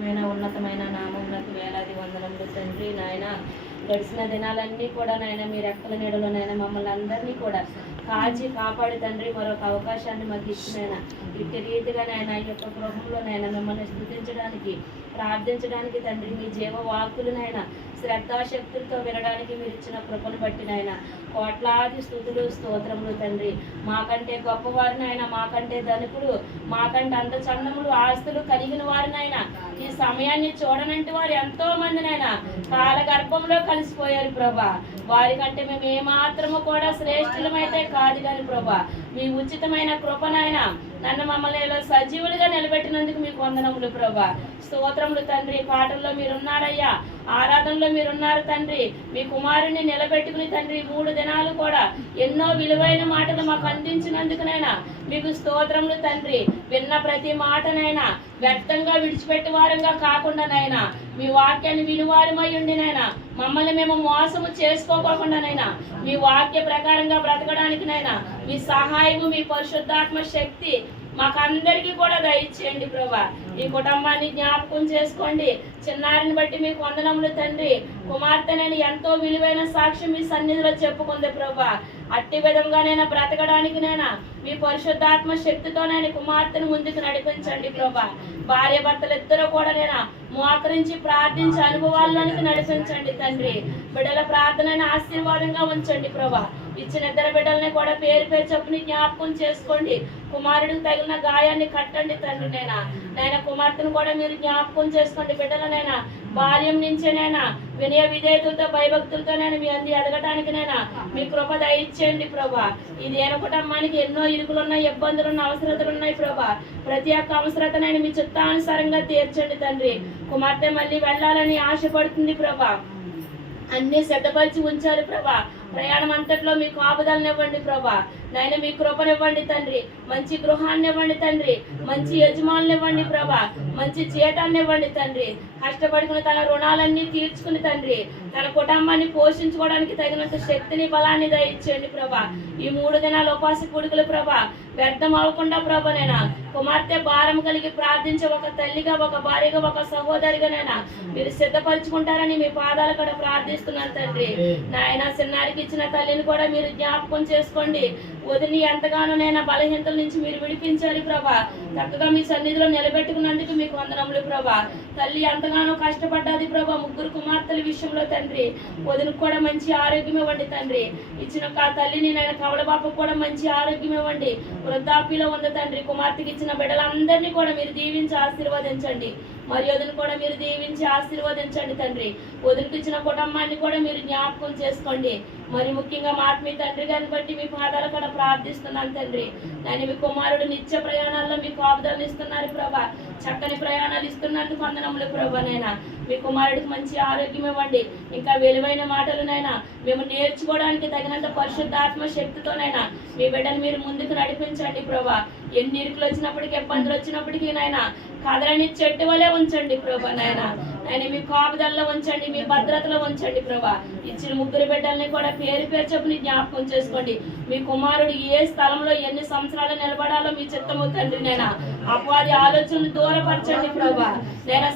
ఉన్నతమైన నామమునకు వేలాది వందనములు తండ్రి. నాయన గడిచిన దినాలన్నీ కూడా నాయన మీ రెక్కల నీడలో నాయన మమ్మల్ని అందరినీ కూడా కాచి కాపాడి తండ్రి మరొక అవకాశాన్ని మాకు ఇచ్చినైనా ఇట్టి రీతిగా నాయన ఈ యొక్క గృహంలో నాయన మిమ్మల్ని స్తుతించడానికి ప్రార్థించడానికి తండ్రి మీ జీవ వాక్కులు నాయన శ్రద్ధాశక్తులతో వినడానికి మీరు ఇచ్చిన కృపను బట్టి నాయన కోట్లాది స్తుతులు స్తోత్రములు తండ్రి. మాకంటే గొప్పవారు నాయన, మాకంటే ధనికులు, మాకంటే అందచందములు ఆస్తులు కలిగిన వారు నాయన ఈ సమయాన్ని చూడనంటే వారు ఎంతో మంది నాయన కాలగర్భంలో కలిసిపోయారు ప్రభా. వారికంటే మేము ఏమాత్రము కూడా శ్రేష్ఠులమైతే కాదు కానీ ప్రభా మీ ఉచితమైన కృపనైనా నన్ను మమ్మల్ని సజీవులుగా నిలబెట్టినందుకు మీకు వందనములు ప్రభా. స్తోత్రములు తండ్రి. పాటల్లో మీరున్నారయ్యా, ఆరాధనలో మీరున్నారు తండ్రి. మీ కుమారుణ్ణి నిలబెట్టుకుని తండ్రి 3 దినాలు కూడా ఎన్నో విలువైన మాటలు మాకు అందించినందుకునైనా మీకు స్తోత్రములు తండ్రి. విన్న ప్రతి మాటనైనా వ్యర్థంగా విడిచిపెట్టి వారంగా కాకుండానైనా మీ వాక్యాన్ని వినువారమై ఉండినైనా మమ్మల్ని మేము మోసము చేసుకోకుండానైనా మీ వాక్య ప్రకారంగా బ్రతకడానికినైనా మీ సహాయము మీ పరిశుద్ధాత్మ శక్తి మాకందరికీ కూడా దయచేయండి ప్రభా. ఈ కుటుంబాన్ని జ్ఞాపకం చేసుకోండి. చిన్నారిని బట్టి మీకు వందనములు తండ్రి. కుమార్తెనని ఎంతో విలువైన సాక్ష్యం మీ సన్నిధిలో చెప్పుకుంది ప్రభా. అట్టి విధంగానైనా బ్రతకడానికినైనా మీ పరిశుద్ధాత్మ శక్తితోనైనా కుమార్తెను ముందుకు నడిపించండి ప్రభా. భార్య భర్తలు ఇద్దరు కూడా నేను మోకరించి ప్రార్థించే అనుభవాల్లోనికి నడిపించండి తండ్రి. బిడ్డల ప్రార్థనని ఆశీర్వాదంగా ఉంచండి ప్రభా. ఇచ్చిన 2 బిడ్డలని కూడా పేరు చొప్పుని జ్ఞాపకం చేసుకోండి. కుమారుడికి తగిన గాయాన్ని కట్టండి తండ్రి. నైనా కుమార్తెను కూడా మీరు జ్ఞాపకం చేసుకోండి. బిడ్డలనైనా బాల్యం నుంచేనైనా వినయ విధేయతలతో భయభక్తులతో మీ అంది ఎదగటానికినైనా మీ కృప దయచేయండి ప్రభా. ఈ దేన కుటుంబానికి ఎన్నో ఇరుకులున్నాయి, ఇబ్బందులున్న అవసరతలు ఉన్నాయి ప్రభా. ప్రతి ఒక్క అవసరతనైనా మీ చిత్తానుసారంగా తీర్చండి తండ్రి. కుమార్తె మళ్ళీ వెళ్ళాలని ఆశపడుతుంది ప్రభా. అన్ని సిద్ధపరిచి ఉంచారు ప్రభా. ప్రయాణం అంతట్లో మీ కాపుదలను ఇవ్వండి ప్రభా. నాయన మీ కృపనివ్వండి తండ్రి. మంచి గృహాన్ని ఇవ్వండి తండ్రి. మంచి యజమానులు ఇవ్వండి ప్రభా. మంచి జీతాన్ని ఇవ్వండి తండ్రి. కష్టపడుకుని తన రుణాలన్నీ తీర్చుకుని తండ్రి తన కుటుంబాన్ని పోషించుకోవడానికి తగినంత శక్తిని బలాన్ని దయచేయండి ప్రభా. ఈ 3 దినాలు ఉపాస కూడికలు ప్రభా వ్యర్థం అవ్వకుండా ప్రభానైనా కుమార్తె భారం కలిగి ప్రార్థించే ఒక తల్లిగా, ఒక భార్యగా, ఒక సహోదరిగానైనా మీరు సిద్ధపరచుకుంటారని మీ పాదాల కూడా ప్రార్థిస్తున్నాను తండ్రి. నాయన చిన్నారికి ఇచ్చిన తల్లిని కూడా మీరు జ్ఞాపకం చేసుకోండి. వదిని ఎంతగానోనైనా బలహీనతల నుంచి మీరు విడిపించాలి ప్రభా. చక్కగా మీ సన్నిధిలో నిలబెట్టుకున్నందుకు మీకు వందనములు ప్రభా. తల్లి ఎంతగానో కష్టపడ్డది ప్రభా 3 కుమార్తెల విషయంలో తండ్రి. వదినకు కూడా మంచి ఆరోగ్యం ఇవ్వండి తండ్రి. ఇచ్చిన తల్లిని నేను కవల బాపకు కూడా మంచి ఆరోగ్యం ఇవ్వండి. వృద్ధాప్యలో ఉంది తండ్రి. కుమార్తెకి ఇచ్చిన బిడ్డలందరినీ కూడా మీరు దీవించి ఆశీర్వదించండి. మరి వదిన కూడా మీరు దీవించి ఆశీర్వదించండి తండ్రి. వదినకి ఇచ్చిన కుటుంబాన్ని కూడా మీరు జ్ఞాపకం చేసుకోండి. మరి ముఖ్యంగా మా ఆత్మీయ తండ్రి గారిని బట్టి మీ పాదాలు కూడా ప్రార్థిస్తున్నాను తండ్రి. నేను మీ కుమారుడు నిత్య ప్రయాణాల్లో మీకు ఆపుదలను ఇస్తున్నారు ప్రభా. చక్కని ప్రయాణాలు ఇస్తున్నందుకు వందనములు ప్రభానైనా. మీ కుమారుడికి మంచి ఆరోగ్యం ఇవ్వండి. ఇంకా విలువైన మాటలునైనా మేము నేర్చుకోవడానికి తగినంత పరిశుద్ధాత్మ శక్తితోనైనా మీ బిడ్డను మీరు ముందుకు నడిపించండి ప్రభా. ఎన్ని ఇరుకులు వచ్చినప్పటికీ, ఇబ్బందులు వచ్చినప్పటికీ నైనా కదలని చెట్టు వలె ఉంచండి ప్రభా. ఆయన మీ కాపుదల్లో ఉంచండి, మీ భద్రతలో ఉంచండి ప్రభా. ఇచ్చిన 3 బిడ్డల్ని కూడా పేరు చొప్పుని జ్ఞాపకం చేసుకోండి. మీ కుమారుడు ఏ స్థలంలో ఎన్ని సంవత్సరాలు నిలబడాలో మీ చిత్తము తండ్రి. అపవాది ఆలోచనలు దూరపరచండి ప్రభా.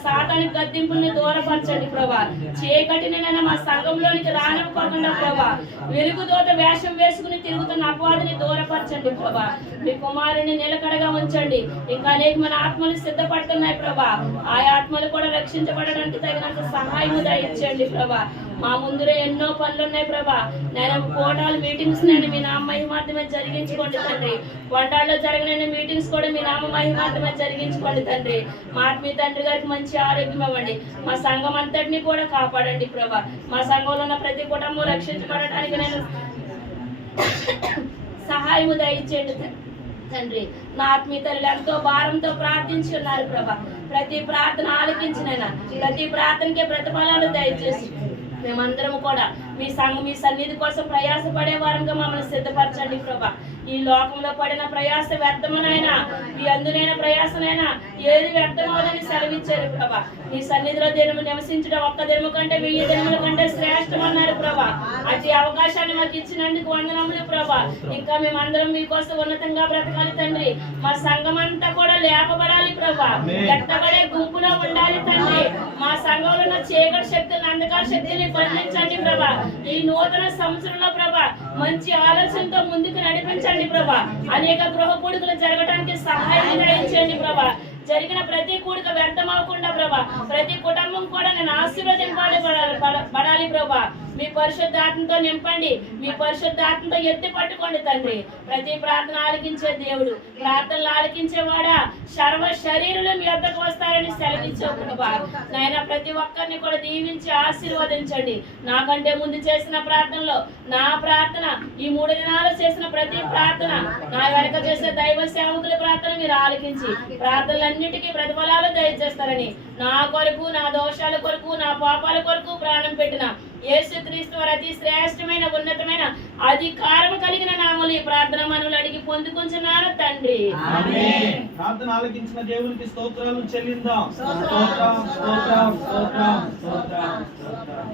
సాతాని గద్దింపుల్ని దూరపరచండి ప్రభా. చీకటిని మా సంఘంలోనికి రానివ్వకుండా ప్రభా వెలుగుదోత వేషం వేసుకుని తిరుగుతున్న అపవాదిని దూరపరచండి ప్రభా. మీ కుమారుని నిలకడగా ఉంచండి. ఇంకా అనేకమైన ఆత్మలు సిద్ధపడుతున్నాయి ప్రభా. ఆ ఆత్మలు కూడా రక్షించబడడానికి తగినంత సహాయం దయచేయండి ప్రభా. మా ముందులో ఎన్నో పనులు ఉన్నాయి ప్రభా. నేను కోటాల మీటింగ్స్ నేను మీ నామ మహిమార్థమే జరిగించుకోండి తండ్రి. వండాల్లో జరిగిన మీటింగ్స్ కూడా మీ నామ మహిమార్థమే జరిగించుకోండి తండ్రి. మా ఆత్మీయ తండ్రి గారికి మంచి ఆరోగ్యం ఇవ్వండి. మా సంఘం అంతటినీ కూడా కాపాడండి ప్రభా. మా సంఘంలో ఉన్న ప్రతి కుటుంబం రక్షించబడటానికి నేను సహాయము దయచేయండి తండ్రి. నా ఆత్మీయ తల్లి ఎంతో భారంతో ప్రార్థించి ఉన్నారు ప్రభా. ప్రతి ప్రార్థన ఆలకించినైనా ప్రతి ప్రార్థనకే ప్రతిఫలాలు దయచేసి మేమందరము కూడా మీ సన్నిధి కోసం ప్రయాసపడే వారంగా మమ్మల్ని సిద్ధపరచండి ప్రభా. ఈ లోకంలో పడిన ప్రయాస వ్యర్థమునైనా మీ అందునైన ప్రయాసనైనా ఏది వ్యర్థమవుదని సెలవిచ్చారు ప్రభా. మీ సన్నిధిలో దినము నివసించడం 1 దినము కంటే 1000 దినముల కంటే శ్రేష్టం అన్నారు ప్రభా. అట్టి అవకాశాన్ని మాకు ఇచ్చినందుకు వందనములు ప్రభా. ఇంకా మేమందరం మీకోసం ఉన్నతంగా బ్రతకాలి తండ్రి. మా సంఘం అంతా కూడా లేపబడాలి ప్రభా. ఎట్టబడే గుంపులో ఉండాలి తండ్రి. సంఘంలో ఉన్న చీకటి శక్తులను, అంధకార శక్తుల్ని బంధించండి ప్రభా. ఈ నూతన సంవత్సరంలో ప్రభా మంచి ఆలోచనతో ముందుకు నడిపించండి ప్రభా. అనేక గృహ కూడుకలు జరగడానికి సహాయం దయచేయండి ప్రభా. జరిగిన ప్రతి కూడిక వ్యర్థం అవ్వకుండా ప్రభా, ప్రతి కుటుంబం కూడా నేను ఆశీర్వదింపబడాలి ప్రభా. మీ పరిశుద్ధాత్మతో నింపండి, మీ పరిశుద్ధాత్మతో ఎత్తి పట్టుకోండి తండ్రి. ప్రతి ప్రార్థన ఆలకించే దేవుడు, ప్రార్థనలు ఆలకించేవాడా, సర్వ శరీరులు మీ వద్దకు వస్తారని సెలవించావు ప్రభా. నాయన ప్రతి ఒక్కరిని కూడా దీవించి ఆశీర్వదించండి. నాకంటే ముందు చేసిన ప్రార్థనలో నా ప్రార్థన, ఈ 3 దినాలు చేసిన ప్రతి ప్రార్థన, నా వెనక చేసే దైవ సేవకుల ప్రార్థన మీరు ఆలకించి ప్రార్థనలన్నిటికీ ప్రతిఫలాలు దయచేస్తారని, నా కొరకు, నా దోషాల కొరకు, నా పాపాల కొరకు ప్రాణం పెట్టిన యేసుక్రీస్తు వారి అతి శ్రేష్టమైన ఉన్నతమైన అధికారము కలిగిన నామములు ఈ ప్రార్థన మనవులు అడిగి పొందుకుంటున్నారు తండ్రి. ప్రార్థన ఆలకించిన దేవునికి స్తోత్రాలు చెల్లిందాం. స్తోత్రం స్తోత్రం స్తోత్రం స్తోత్రం.